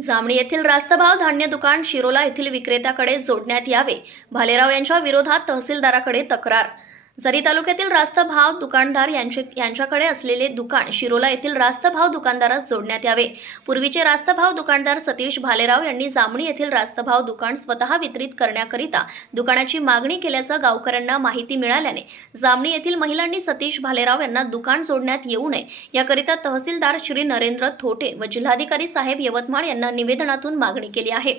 जामणी येथील रास्तभाव धान्य दुकान शिरोला येथील विक्रेत्याकडे जोडण्यात यावे. भालेराव यांच्या विरोधात तहसीलदाराकडे तक्रार. जरी तालुक्यातील रास्तभाव दुकानदार यांचे यांच्याकडे असलेले दुकान शिरोला येथील रास्तभाव दुकानदारास जोडण्यात यावे. पूर्वीचे रास्तभाव दुकानदार सतीश भालेराव यांनी जामणी येथील रास्तभाव दुकान स्वतः वितरित करण्याकरिता दुकानाची मागणी केल्याचं गावकऱ्यांना माहिती मिळाल्याने जामणी येथील महिलांनी सतीश भालेराव यांना दुकान जोडण्यात येऊ नये याकरिता तहसीलदार श्री नरेंद्र थोटे व जिल्हाधिकारी साहेब यवतमाळ यांना निवेदनातून मागणी केली आहे.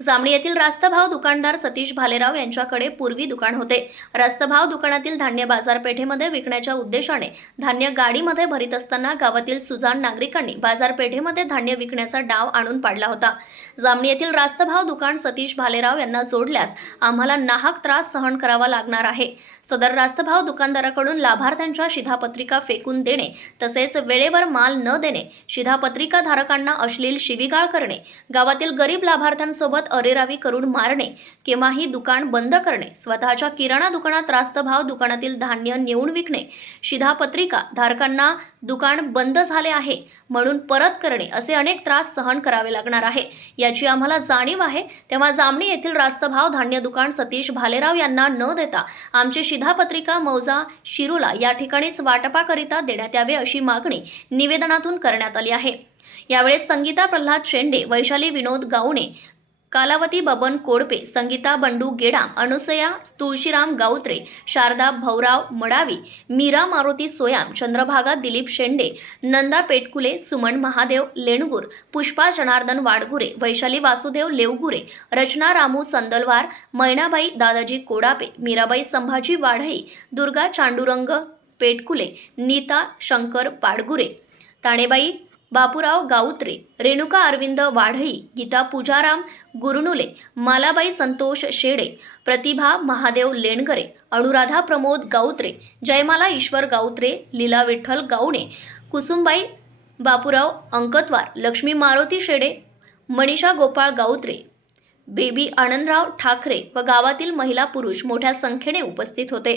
जामणी येथील रास्तभाव दुकानदार सतीश भालेराव यांच्याकडे पूर्वी दुकान होते. रास्तभाव दुकानातील धान्य बाजारपेठेमध्ये विकण्याच्या उद्देशाने धान्य गाडीमध्ये भरीत असताना गावातील सुजाण नागरिकांनी बाजारपेठेमध्ये धान्य विकण्याचा डाव आणून पाडला होता. जामणी येथील रास्तभाव दुकान सतीश भालेराव यांना जोडल्यास आम्हाला नाहक त्रास सहन करावा लागणार आहे. सदर रास्तभाव दुकानदाराकडून लाभार्थ्यांच्या शिधापत्रिका फेकून देणे तसेच वेळेवर माल न देणे शिधापत्रिका धारकांना अश्लील शिवीगाळ करणे गावातील गरीब लाभार्थ्यांसोबत अरेरावी करून मारणे केव्हाही दुकान बंद करणे स्वतःच्या किराणा दुकानात रास्तभाव दुकानातील धान्य नेऊन विकणे शिधापत्रिका धारकांना दुकान बंद झाले आहे म्हणून परत करणे असे अनेक त्रास सहन करावे लागणार आहे. याची आम्हाला जाणीव आहे. तेव्हा जामणी येथील रास्तभाव धान्य दुकान सतीश भालेराव यांना न देता आमची शिधापत्रिका मौजा शिरूला या ठिकाणीच वाटपाकरिता देण्यात यावे अशी मागणी निवेदनातून करण्यात आली आहे. यावेळेस संगीता प्रल्हाद शेंडे वैशाली विनोद गावणे कालावती बबन कोडपे संगीता बंडू गेडाम अनुसया तुळशीराम गावत्रे शारदा भौराव मडावी मीरा मारुती सोयाम चंद्रभागा दिलीप शेंडे नंदा पेटकुले सुमन महादेव लेणगुर पुष्पा जनार्दन वाडगुरे वैशाली वासुदेव लेवगुरे रचना रामू संदलवार मैनाबाई दादाजी कोडापे मीराबाई संभाजी वाढई दुर्गा चांडुरंग पेटकुले नीता शंकर पाडगुरे. ताणेबाई बापूराव गाऊत्रे रेणुका अरविंद वाढई गीता पूजाराम गुरुनुले मालाबाई संतोष शेडे प्रतिभा महादेव लेणगरे अनुराधा प्रमोद गाऊत्रे जयमाला ईश्वर गाऊत्रे लीला विठ्ठल गावणे कुसुमबाई बापूराव अंकतवार लक्ष्मी मारुती शेडे मनीषा गोपाळ गाऊत्रे बेबी आनंदराव ठाकरे व गावातील महिला पुरुष मोठ्या संख्येने उपस्थित होते.